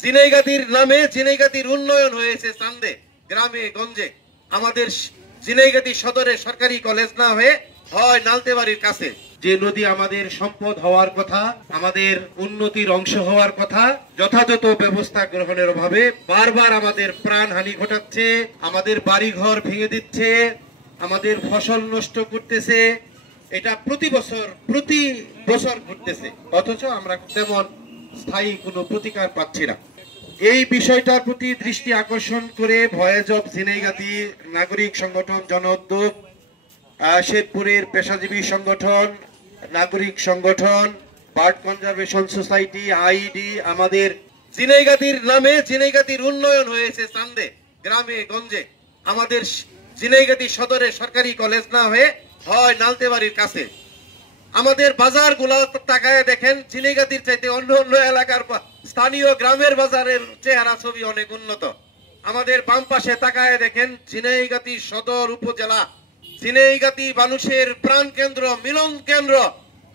ঝিনাইগাতীর নামে ঝিনাইগাতীর উন্নয়ন হয়েছে চান্দে গ্রামে গঞ্জে। আমাদের ঝিনাইগাতী সদরে সরকারি কলেজ না হয়ে হয় নালতেবাড়ির কাছে। যে নদী আমাদের সম্পদ হওয়ার কথা, আমাদের উন্নতির অংশ হওয়ার কথা, যথাযথ ব্যবস্থা গ্রহণের অভাবে বারবার আমাদের প্রাণহানি ঘটাচ্ছে, আমাদের বাড়িঘর ভেঙে দিচ্ছে, আমাদের ফসল নষ্ট করতেছে। এটা প্রতি বছর ঘটতেছে, অথচ আমরা তেমন স্থায়ী কোনো প্রতিকার পাচ্ছি না। এই বিষয়টার প্রতি দৃষ্টি আকর্ষণ করে ভয়েস অফ ঝিনাইগাতী নাগরিক সংগঠন, জন উদ্যোগ, শেরপুরের পেশাজীবী সংগঠন, নাগরিক সংগঠন, বার্ড কনজারভেশন সোসাইটি, আইডি, আমাদের ঝিনাইগাতীর নামে ঝিনাইগাতীর উন্নয়ন হয়েছে চান্দে গ্রামে গঞ্জে। আমাদের ঝিনাইগাতী সদরে সরকারি কলেজ না হয়ে হয় নালতেবাড়ির কাছে। আমাদের বাজার গুলা তাকায় দেখেন, ঝিনাইগাতীর চাইতে অন্য অন্য এলাকার স্থানীয় গ্রামের বাজারের চেহারা ছবি অনেক উন্নত। আমাদের বাম পাশে তাকায় দেখেন, ঝিনাইগাতী সদর উপজেলা, ঝিনাইগাতী মানুষের প্রাণ কেন্দ্র, মিলন কেন্দ্র,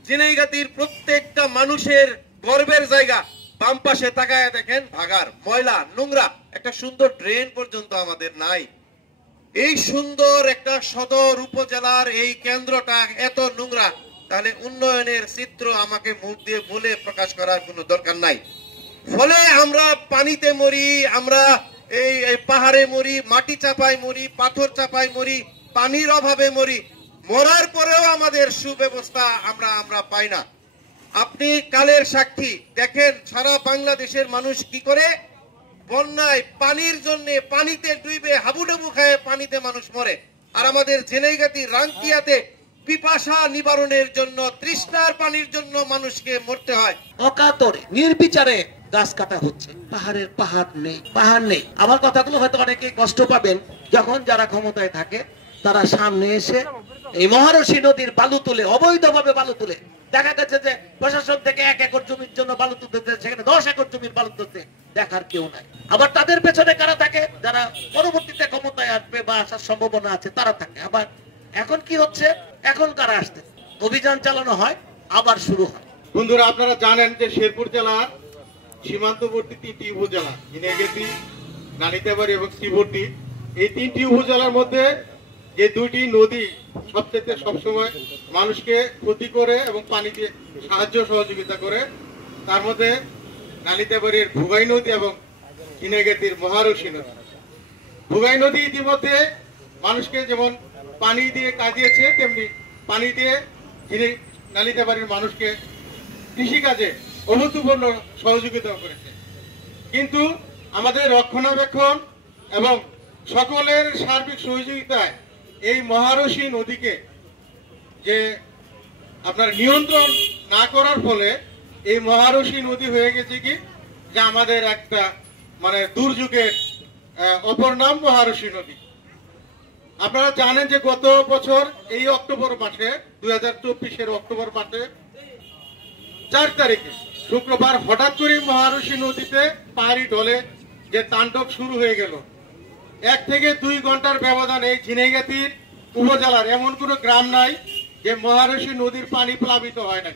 ঝিনাইগাতীর প্রত্যেকটা মানুষের গর্বের জায়গা। বাম পাশে তাকায় দেখেন ভাগার, ময়লা, নোংরা, একটা সুন্দর ড্রেন পর্যন্ত আমাদের নাই। এই সুন্দর একটা সদর উপজেলার এই কেন্দ্রটা এত নোংরা, তাহলে উন্নয়নের চিত্র আমাকে মুখ দিয়ে বলে প্রকাশ করার কোনো দরকার নাই। ফলে আমরা পানিতে মরি, আমরা এই পাহাড়ে মরি, মাটি চাপায় মরি, পাথর চাপায় মরি, পানির অভাবে মরি। মরার পরেও আমাদের সুব্যবস্থা আমরা পাই না। আপনি কালের সাক্ষী, দেখেন সারা বাংলাদেশের মানুষ কি করে বন্যায় পানির জন্য পানিতে ডুবে হাবুডুবু খায় পানিতে মানুষ মরে। আর আমাদের ঝিনাইগাতী রাঙ্কিয়াতে পিপাসা নিবারণের জন্য, তৃষ্ণার পানির জন্য মানুষকে মরতে হয়। অকাতরে নির্বিচারে গাছ কাটা হচ্ছে। পাহাড় নেই। আমার কথাগুলো হয়তো অনেকে কষ্ট পাবেন, যখন যারা ক্ষমতায় থাকে তারা সামনে এসে এই মহারশী নদীর বালু তুলে, অবৈধভাবে বালু তুলে। দেখা গেছে যে প্রশাসন থেকে 1 একর জমির জন্য বালু তুলতে, সেখানে 10 একর জমির বালু তুলতে দেখার কেউ নাই। আবার তাদের পেছনে কারা থাকে? যারা পরবর্তীতে ক্ষমতায় আসবে বা আসার সম্ভাবনা আছে তারা থাকে। আবার এখন কি হচ্ছে? এখন কারা আসতে অভিযান চালানো হয়, আবার শুরু হয়। বন্ধুরা, আপনারা জানেন যে শেরপুর জেলার সীমান্তবর্তী 3টি উপজেলা, ঝিনাইগাতী, নালিতাবাড়ী এবং শ্রীবর্দী, এই 3টি উপজেলার মধ্যে যে 2টি নদী সবসময় মানুষকে ক্ষতি করে এবং পানিতে সাহায্য সহযোগিতা করে, তার মধ্যে নালিতাবাড়ীর ভুগাই নদী এবং ঝিনাইগাতীর মহারশী নদী। ভুগাই নদী ইতিমধ্যে মানুষকে যেমন পানি দিয়ে কাঁদিয়েছে, তেমনি পানি দিয়ে নালিতাবাড়ীর মানুষকে কৃষিকাজে অভূতপূর্ণ সহযোগিতা করেছে। কিন্তু আমাদের রক্ষণাবেক্ষণ এবং সকলের সার্বিক সহযোগিতায় এই মহারশী নদীকে যে আপনার নিয়ন্ত্রণ না করার ফলে এই মহারশী নদী হয়ে গেছে কি যে আমাদের একটা মানে দুর্যোগের অপর নাম মহারশী নদী। আপনারা জানেন যে গত বছর এই অক্টোবর মাসে 2024-এর অক্টোবর মাসে 4 তারিখে শুক্রবার হঠাৎ করে মহারশী নদীতে পাহাড়ি ঢলে যে তাণ্ডব শুরু হয়ে গেল। 1 থেকে 2 ঘন্টার ব্যবধানে এই ঝিনাইগাতীর উপজেলার এমন কোনো গ্রাম নাই যে মহারশী নদীর পানি প্লাবিত হয় না।